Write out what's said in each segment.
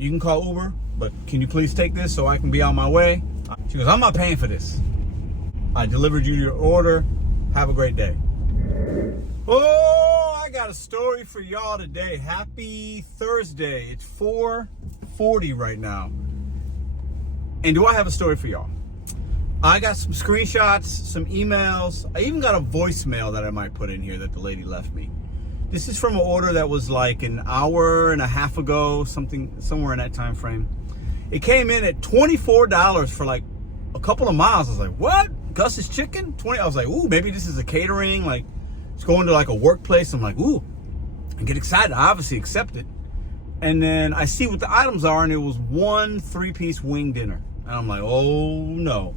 you can call Uber, but can you please take this so I can be on my way? She goes, I'm not paying for this. I delivered you your order. Have a great day. Oh, I got a story for y'all today. Happy Thursday. It's 4:40 right now. And do I have a story for y'all? I got some screenshots, some emails. I even got a voicemail that I might put in here that the lady left me. This is from an order that was like an hour and a half ago, somewhere in that time frame. It came in at $24 for like a couple of miles. I was like, what? Gus's Chicken? 20? I was like, ooh, maybe this is a catering, like it's going to like a workplace. I'm like, ooh, I get excited. I obviously accept it. And then I see what the items are, and it was one 3-piece wing dinner. And I'm like, oh no.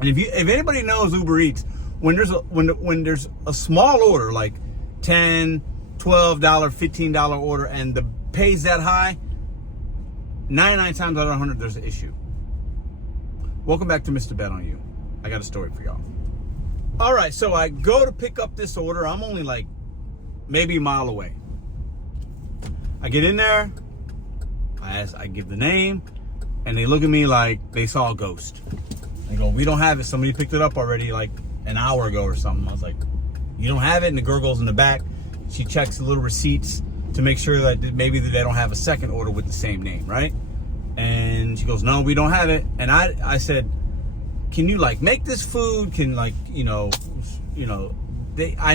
And if anybody knows Uber Eats, when there's a small order, like $10, $12, $15 order, and the pay's that high, 99 times out of 100, there's an issue. Welcome back to Mr.BetonYou. I got a story for y'all. All right, so I go to pick up this order. I'm only like maybe a mile away. I get in there. I give the name, and they look at me like they saw a ghost. They go, we don't have it. Somebody picked it up already like an hour ago or something. I was like, you don't have it? And the girl goes in the back. She checks the little receipts to make sure that maybe they don't have a second order with the same name, right? And she goes, no, we don't have it. And I said, can you like make this food? Can like, I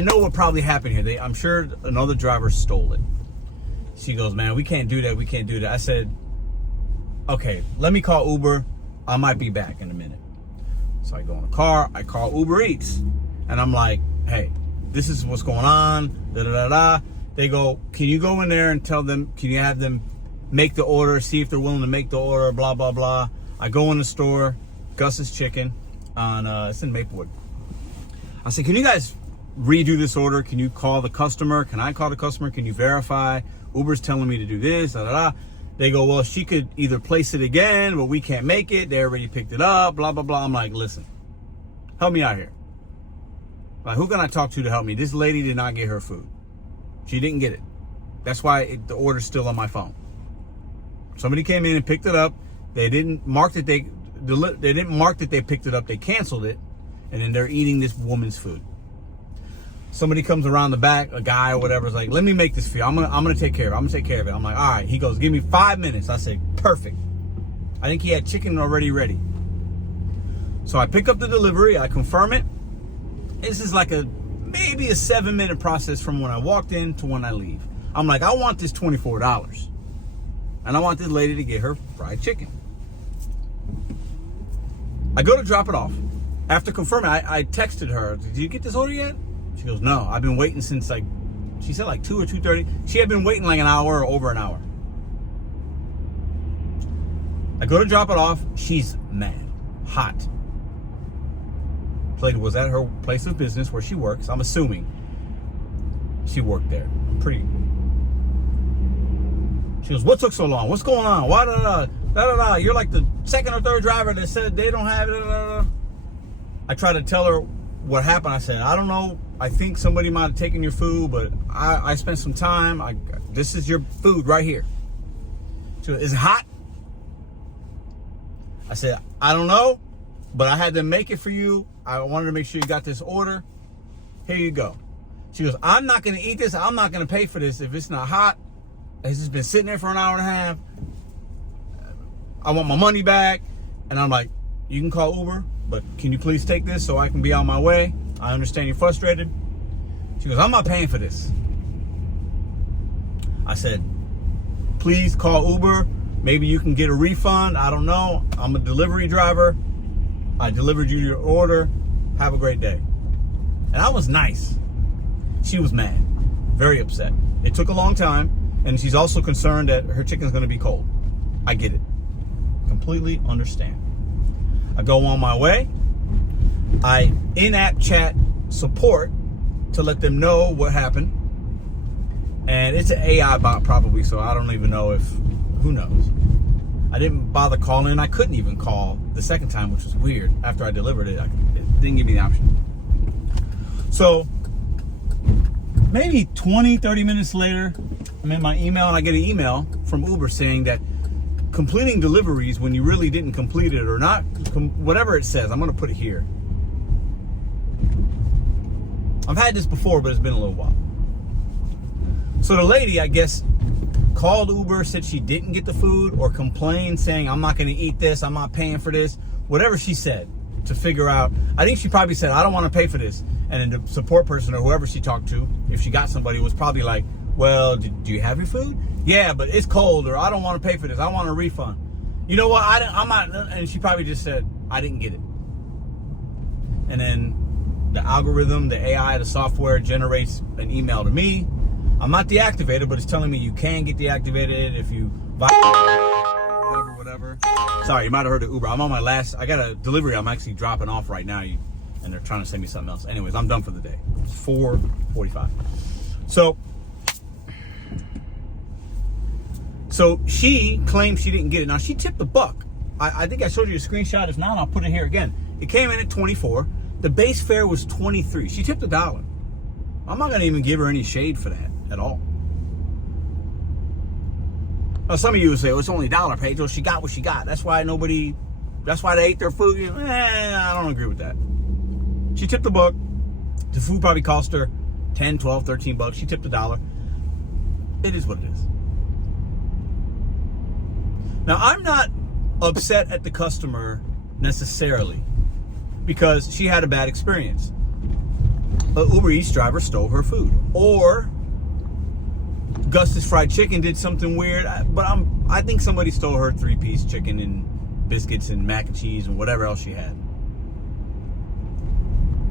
know what probably happened here. I'm sure another driver stole it. She goes, man, we can't do that. We can't do that. I said, okay, let me call Uber. I might be back in a minute. So I go in the car, I call Uber Eats, and I'm like, hey, this is what's going on, da-da-da-da. They go, can you go in there and tell them, can you have them make the order, see if they're willing to make the order, blah, blah, blah. I go in the store, Gus's Chicken, it's in Maplewood. I said, can you guys redo this order? Can you call the customer? Can I call the customer? Can you verify? Uber's telling me to do this, da-da-da. They go, well, she could either place it again, but we can't make it. They already picked it up, blah, blah, blah. I'm like, listen, help me out here. Like, who can I talk to help me? This lady did not get her food. She didn't get it. That's why the order's still on my phone. Somebody came in and picked it up. They didn't mark that they picked it up. They canceled it, and then they're eating this woman's food. Somebody comes around the back, a guy or whatever, is like, let me make this for you. I'm gonna take care of it. I'm gonna take care of it. I'm like, all right. He goes, give me 5 minutes. I said, perfect. I think he had chicken already ready. So I pick up the delivery. I confirm it. This is like maybe a 7-minute process from when I walked in to when I leave. I'm like, I want this $24. And I want this lady to get her fried chicken. I go to drop it off. After confirming, I texted her, did you get this order yet? She goes, no, I've been waiting since she said like 2 or 2:30. She had been waiting like an hour or over an hour. I go to drop it off. She's mad, hot. Lady was at her place of business where she works. I'm assuming she worked there. She goes, what took so long? What's going on? Why da-da-da? You're like the second or third driver that said they don't have it. Da-da-da. I tried to tell her what happened. I said, I don't know. I think somebody might have taken your food, but I spent some time. This is your food right here. She goes, is it hot? I said, I don't know, but I had to make it for you. I wanted to make sure you got this order. Here you go. She goes, I'm not going to eat this. I'm not going to pay for this if it's not hot. It's just been sitting there for an hour and a half. I want my money back. And I'm like, you can call Uber, but can you please take this so I can be on my way? I understand you're frustrated. She goes, I'm not paying for this. I said, please call Uber. Maybe you can get a refund. I don't know. I'm a delivery driver. I delivered you your order. Have a great day. And I was nice. She was mad, very upset. It took a long time, and she's also concerned that her chicken's gonna be cold. I get it. Completely understand. I go on my way. I in-app chat support to let them know what happened. And it's an AI bot probably, so I don't even know who knows. I didn't bother calling. I couldn't even call the second time, which was weird. After I delivered it, it didn't give me the option. So maybe 20, 30 minutes later, I'm in my email and I get an email from Uber saying that completing deliveries when you really didn't complete it or not, whatever it says. I'm going to put it here. I've had this before, but it's been a little while. So the lady, I guess, called Uber, said she didn't get the food, or complained saying, I'm not going to eat this, I'm not paying for this, whatever she said, to figure out. I think she probably said, I don't want to pay for this. And then the support person or whoever she talked to, if she got somebody, was probably like, well, do you have your food? Yeah, but it's cold, or I don't want to pay for this, I want a refund. You know what, I'm not, and she probably just said, I didn't get it. And then the algorithm, the AI, the software generates an email to me. I'm not deactivated, but it's telling me you can get deactivated if you whatever. Sorry, you might have heard of Uber. I'm on my last, I got a delivery I'm actually dropping off right now, and they're trying to send me something else. Anyways, I'm done for the day. It's 4:45. So she claims she didn't get it. Now, she tipped $1. I think I showed you a screenshot. If not, I'll put it here again. It came in at 24. The base fare was 23. She tipped $1. I'm not going to even give her any shade for that at all. Now, some of you would say, well, it's only $1, Pedro. She got what she got. That's why they ate their food. I don't agree with that. She tipped $1. The food probably cost her 10, 12, 13 bucks. She tipped $1. It is what it is. Now, I'm not upset at the customer necessarily, because she had a bad experience. A Uber Eats driver stole her food, or Gus's Fried Chicken did something weird. I think somebody stole her 3-piece chicken and biscuits and mac and cheese and whatever else she had.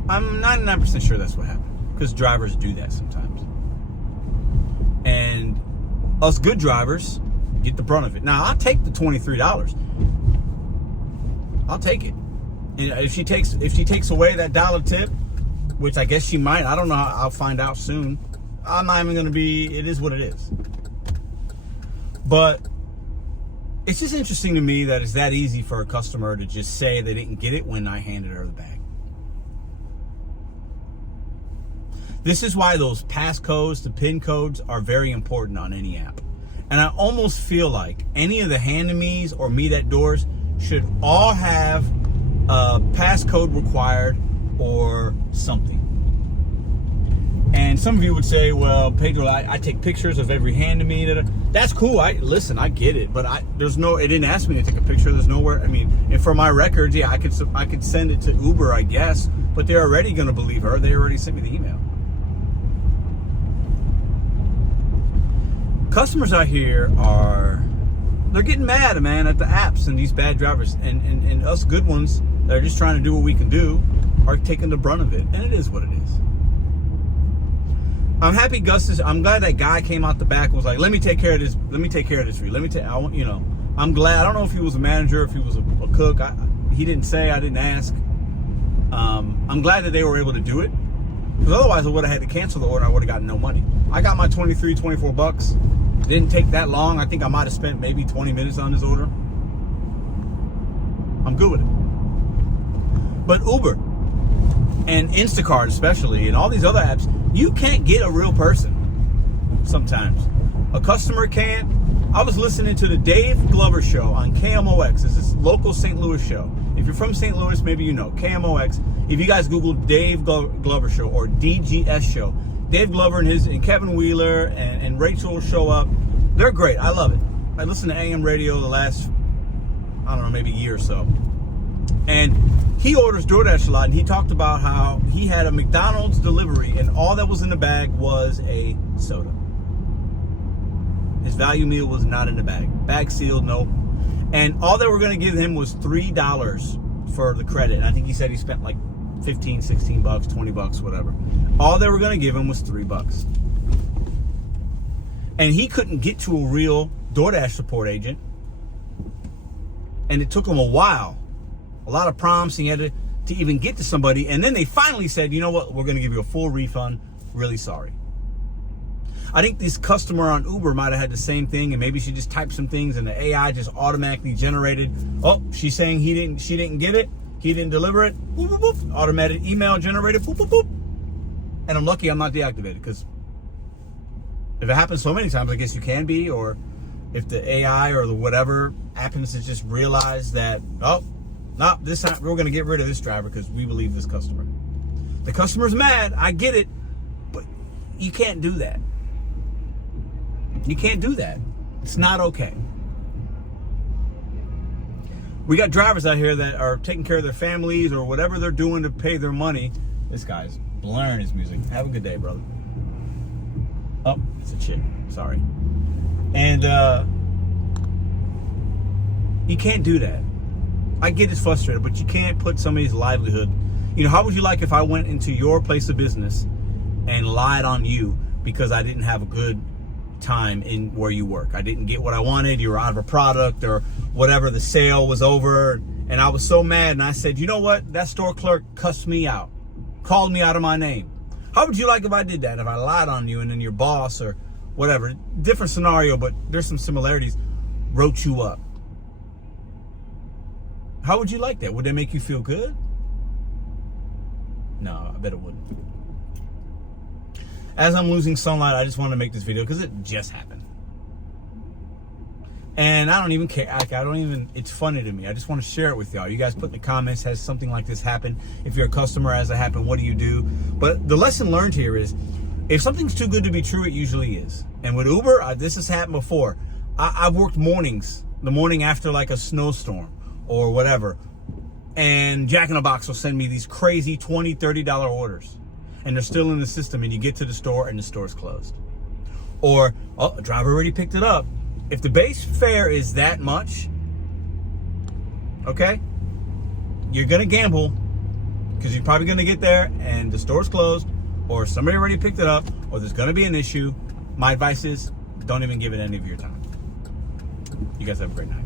I'm 99% sure that's what happened, because drivers do that sometimes. And us good drivers get the brunt of it. Now, I'll take the $23. I'll take it. And if she takes away that $1 tip, which I guess she might, I don't know, I'll find out soon. I'm not even gonna be, it is what it is. But it's just interesting to me that it's that easy for a customer to just say they didn't get it when I handed her the bag. This is why those passcodes, the PIN codes, are very important on any app. And I almost feel like any of the hand-to-me's or meet at doors should all have a passcode required or something. And some of you would say, well, Pedro, I take pictures of every hand-to-me. That's cool. I get it. But it didn't ask me to take a picture. There's nowhere. And for my records, yeah, I could send it to Uber, I guess. But they're already going to believe her. They already sent me the email. Customers out here they're getting mad, man, at the apps and these bad drivers, and us good ones that are just trying to do what we can do are taking the brunt of it, and it is what it is. I'm happy I'm glad that guy came out the back and was like, let me take care of this for you. I'm glad. I don't know if he was a manager, if he was a cook. He didn't say, I didn't ask. I'm glad that they were able to do it, because otherwise I would have had to cancel the order. I would have gotten no money. I got my 24 bucks. It didn't take that long. I think I might have spent maybe 20 minutes on this order. I'm good with it. But Uber and Instacart especially, and all these other apps, you can't get a real person sometimes. A customer can't. I was listening to the Dave Glover show on KMOX. It's this local St. Louis show. If you're from St. Louis, maybe you know. KMOX. If you guys Google Dave Glover show or DGS show, Dave Glover and Kevin Wheeler and Rachel show up. They're great. I love it. I listened to AM radio the last, I don't know, maybe year or so. And he orders DoorDash a lot, and he talked about how he had a McDonald's delivery, and all that was in the bag was a soda. His value meal was not in the bag. Bag sealed, no. And all they were going to give him was $3 for the credit. And I think he said he spent like 15, 16 bucks, 20 bucks, whatever. All they were going to give him was $3. And he couldn't get to a real DoorDash support agent. And it took him a while. A lot of prompts. He had to even get to somebody. And then they finally said, you know what? We're going to give you a full refund. Really sorry. I think this customer on Uber might have had the same thing, and maybe she just typed some things and the AI just automatically generated, oh, she's saying she didn't get it. He didn't deliver it. Boop, boop, boop. Automatic email generated. Boop, boop, boop. And I'm lucky I'm not deactivated, because if it happens so many times, I guess you can be, or if the AI or the whatever happens to just realize that, oh, no, this time we're going to get rid of this driver because we believe this customer. The customer's mad. I get it. But you can't do that. You can't do that. It's not okay. We got drivers out here that are taking care of their families or whatever they're doing to pay their money. This guy's blaring his music. Have a good day, brother. Oh, it's a chick. Sorry. And you can't do that. I get it's frustrated, but you can't put somebody's livelihood. You know, how would you like if I went into your place of business and lied on you because I didn't have a good time in where you work? I didn't get what I wanted. You were out of a product or whatever. The sale was over. And I was so mad. And I said, you know what? That store clerk cussed me out, called me out of my name. How would you like if I did that? If I lied on you and then your boss or whatever, different scenario, but there's some similarities, wrote you up. How would you like that? Would that make you feel good? No, I bet it wouldn't. As I'm losing sunlight, I just want to make this video because it just happened. And I don't even care. It's funny to me. I just want to share it with y'all. You guys put in the comments, has something like this happened? If you're a customer, has it happened? What do you do? But the lesson learned here is, if something's too good to be true, it usually is. And with Uber, this has happened before. I've worked mornings, the morning after like a snowstorm or whatever. And Jack in the Box will send me these crazy $20, $30 orders. And they're still in the system, and you get to the store and the store's closed. Or, oh, a driver already picked it up. If the base fare is that much, okay, you're going to gamble because you're probably going to get there and the store's closed, or somebody already picked it up, or there's going to be an issue. My advice is, don't even give it any of your time. You guys have a great night.